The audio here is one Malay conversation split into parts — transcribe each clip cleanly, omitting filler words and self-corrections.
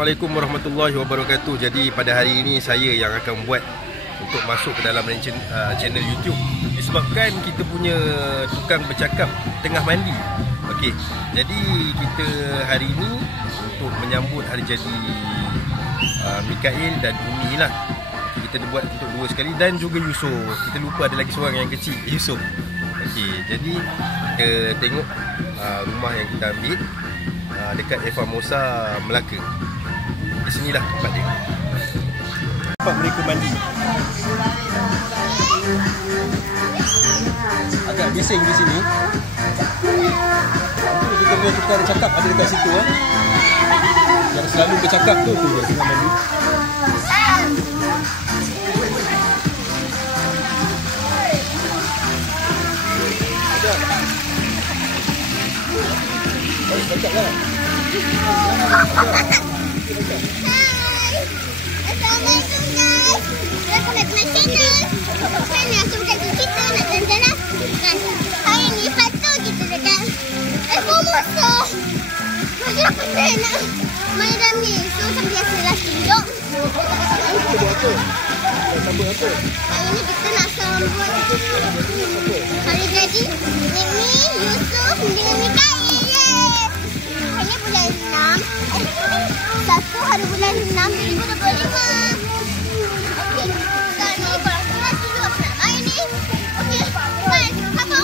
Assalamualaikum warahmatullahi wabarakatuh. Jadi pada hari ini saya yang akan buat untuk masuk ke dalam channel YouTube, disebabkan kita punya tukang bercakap tengah mandi. Okey, jadi kita hari ini untuk menyambut hari jadi Mikail dan Umi lah. Kita buat untuk dua sekali, dan juga Yusof. Kita lupa ada lagi seorang yang kecil, Yusof. Okey, jadi kita tengok rumah yang kita ambil dekat Eva Mosa, Melaka. Di sinilah tempat dia. Tempat mereka mandi. Agak bising di sini. Kita boleh tukar cakap ada dekat situ Yang selalu bercakap tu dia tengah mandi. Cakap lah. Assalamualaikum guys. Welcome back to my channel. Sekarang ni aku bukan kita nak jalan-jalan. Hari ni patut kita dekat Eva Mosa. Macam aku nak main rami. So sampai biasalah tunjuk. Kita buat apa? Sambut apa? Hari ni kita nak sambut hari jadi Mimi, Yusof dengan Mikail. Hari bulan 6. Satu hari bulan 6 2025. Okey, sekarang ni korang semua dulu aku nak main ni. Okey, main. Kamu.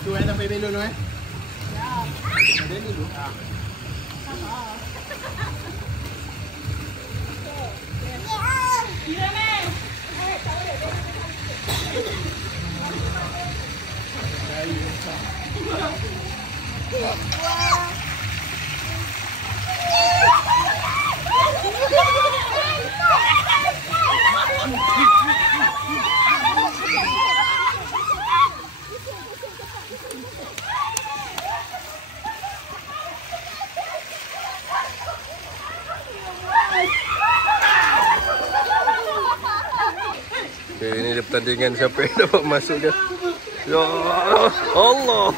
Tu sampai belon tu Ya. Ada ni dulu. Okay, ini dia pertandingan siapa yang dapat masuk dia. Ya Allah.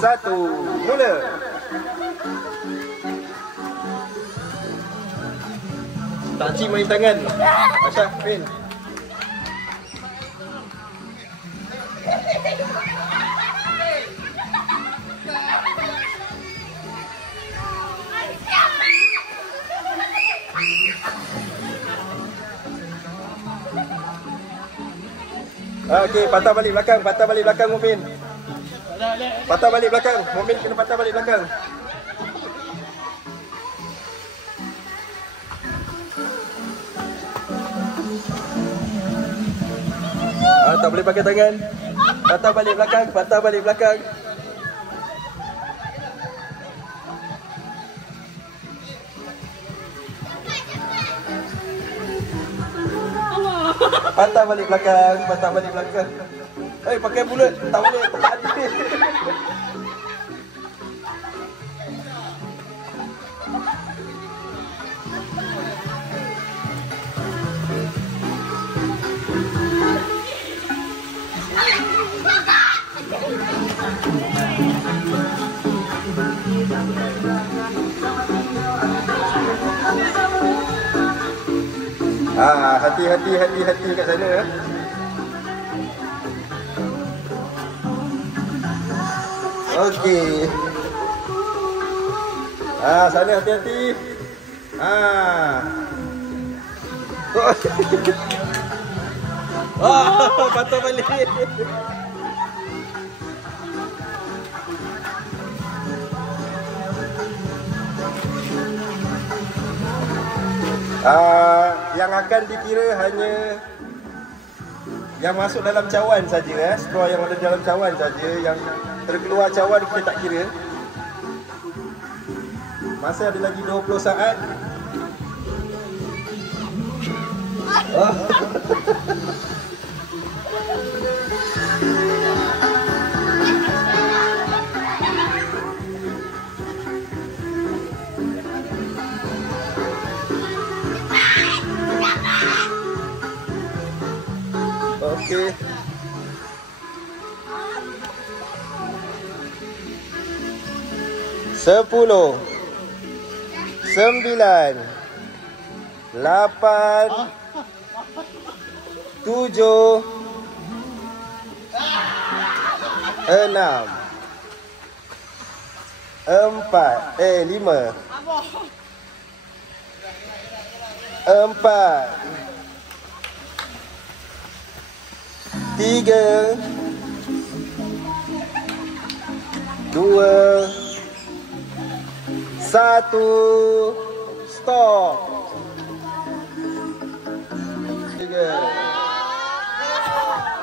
Satu, mula. Takcik main tangan. Asyaf, Fin. Okey, patah balik belakang, Mufin. Patah balik belakang. Mumin kena patah balik belakang. Tak boleh pakai tangan. Patah balik belakang. Patah balik belakang. Pakai bulat. Tak boleh, tak ada. Hati-hati kat sana ya. Okey. Sana hati-hati. Patah balik. Yang akan dikira hanya yang masuk dalam cawan saja, straw yang ada dalam cawan saja. Yang terkeluar cawan kita tak kira. Masa ada lagi 20 saat. Okey. 10, 9, 8, 7, 6, 5, 4, 3, 2, 1, stop. 3.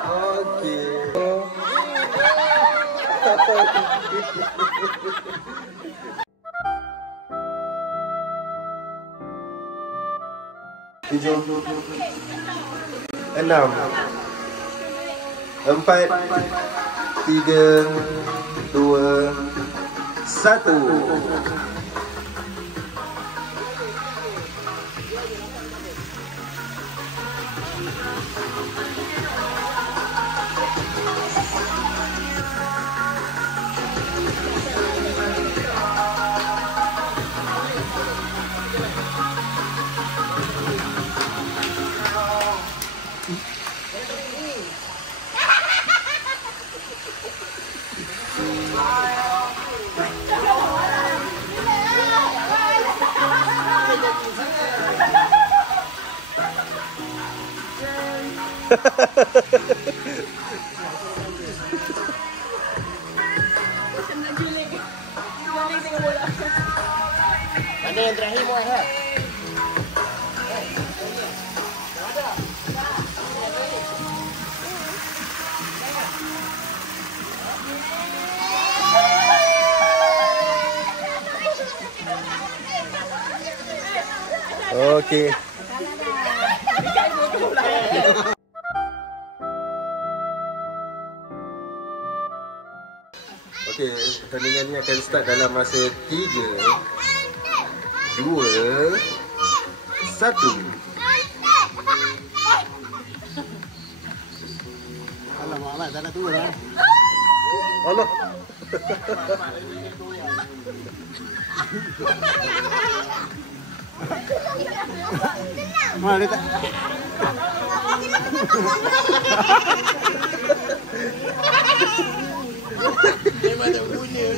Okey. Tujuh, 6, 4, 3, 2, 1. Mana yang terakhir Muaz lah? Okey. Okey, pertandingan ni akan start dalam masa 3, 2, 1. Alamak, Mat, tak nak turun lah. Allah. Mat, dia tak... Memang tak guna dia.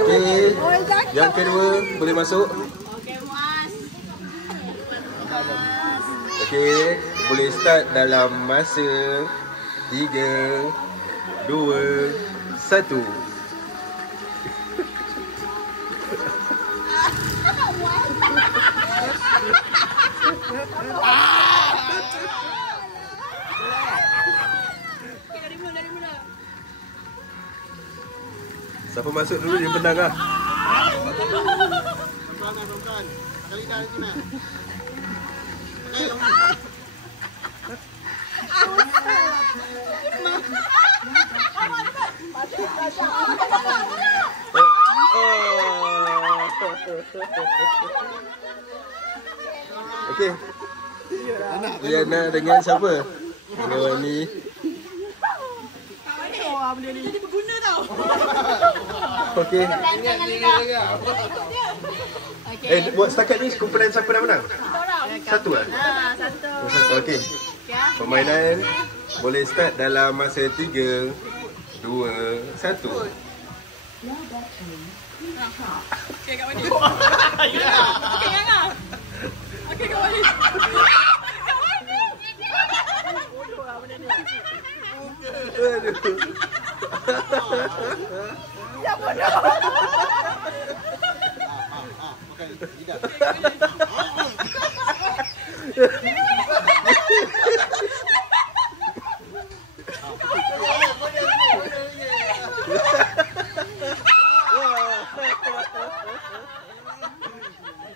Okey. Yang kedua boleh masuk. Okey, Muaz. Okey, boleh start dalam masa 3, 2, 1. Siapa masuk dulu dia menang lah. Bukan. Kali dah lagi, Mat. Okey. Liana dengan siapa? Dengan Wani. benda ni. Jadi berguna tau. Okey. Okey. Buat setakat ni kumpulan siapa dah menang? Satu lah? Satu. Satu, okey. Permainan boleh start dalam masa 3, 2, 1. Okey kat mana? Okey Angah. Okey kat mana? Bodoh lah benda ni. Ya bodoh.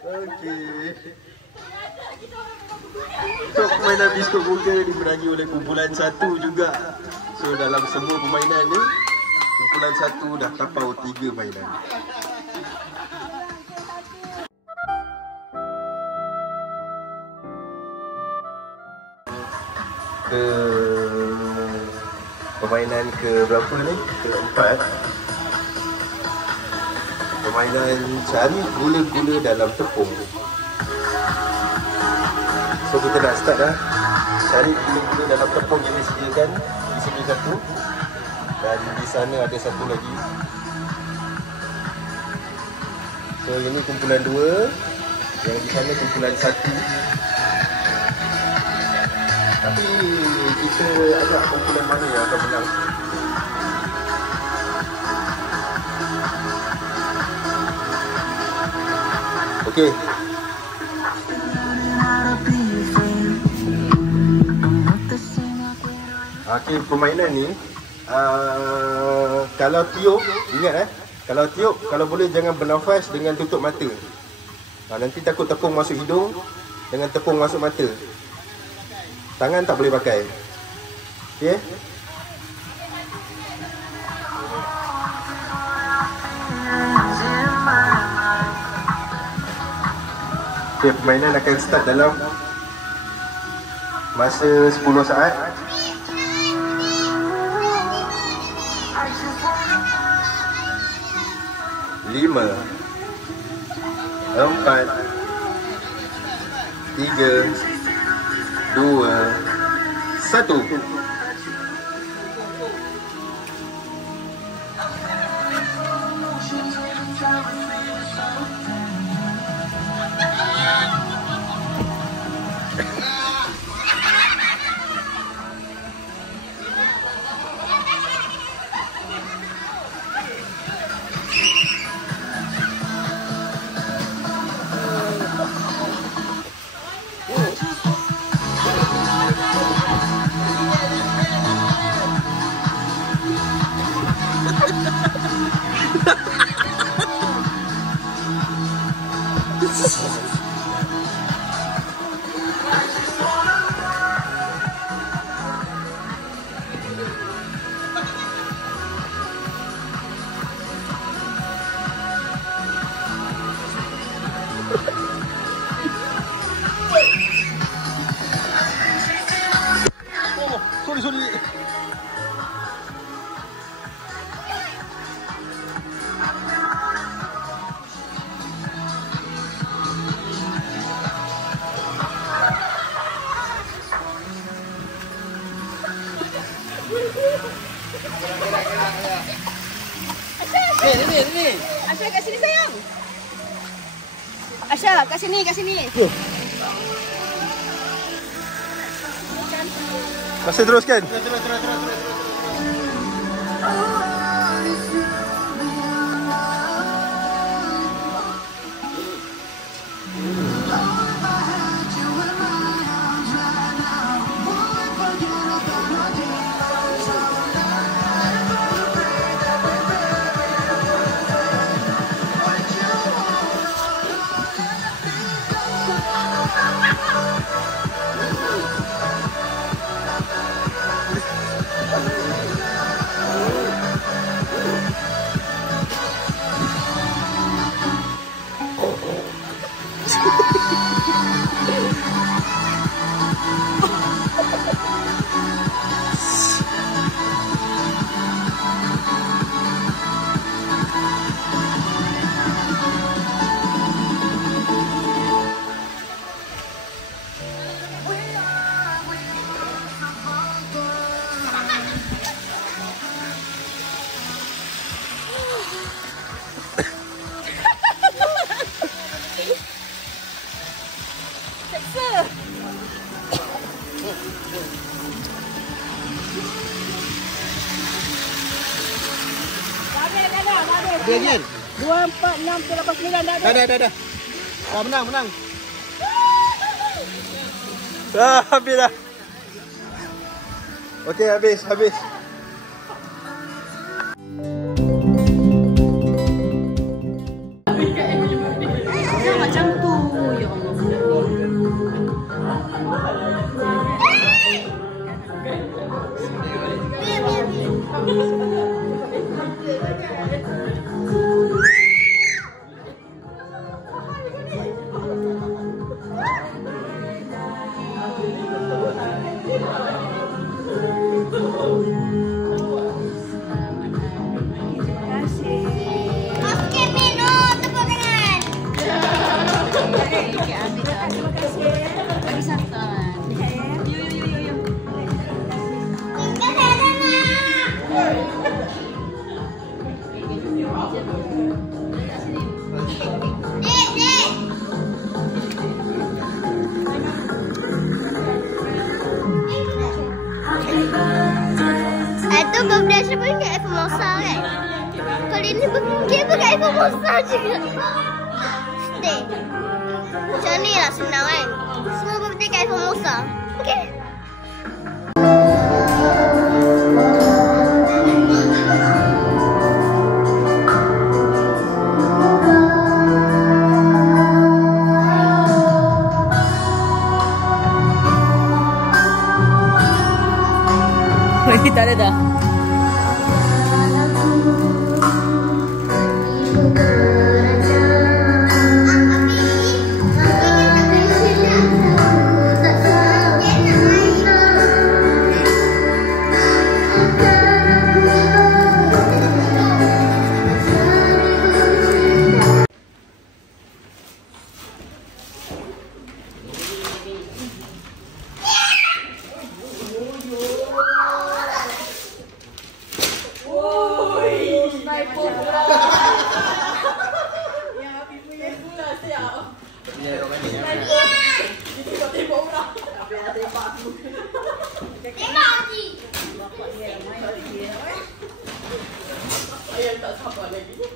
Okey. Untuk permainan biskut bunga dimenangi oleh kumpulan 1 juga. So dalam semua permainan ni, kumpulan 1 dah tapau 3 mainan. Ke permainan ke berapa ni? Keempat. Permainan cari gula-gula dalam tepung. So kita nak start dah. Cari gula-gula dalam tepung yang disediakan. Di sini satu. Dan di sana ada satu lagi. So ini kumpulan 2. Yang di sana kumpulan 1. Tapi kita agak kumpulan mana yang akan menang? Okey. Okey, permainan ni kalau tiup, ingat kalau tiup, kalau boleh jangan bernafas dengan tutup mata. Nanti takut tepung masuk hidung dengan tepung masuk mata. Tangan tak boleh pakai. Okey? Okay, permainan akan start dalam masa 10 saat. 5, 4, 3, 2, 1. Sorry. Ni. Asha kat sini sayang. Asha kat sini. Masih teruskan. Terus. Dia again. 2, 4, 6, 7, 8, 9. Dah. Dah. Dah menang. Habis dah. Okey, habis. Macam tu. Ya Allah. Okey, minum. Tepuk tangan. Terima kasih. Bagi santan. Yo. Kita tangan. Dek. Itu birthday siapa ni? Kat Formosa kan? Kali ni birthday pun kat Formosa juga. Stay. Macam ni lah senang kan? Semua birthday kat Formosa. Okey. Tak ada dah. Tengok Haji. Ayah tak sabar lagi.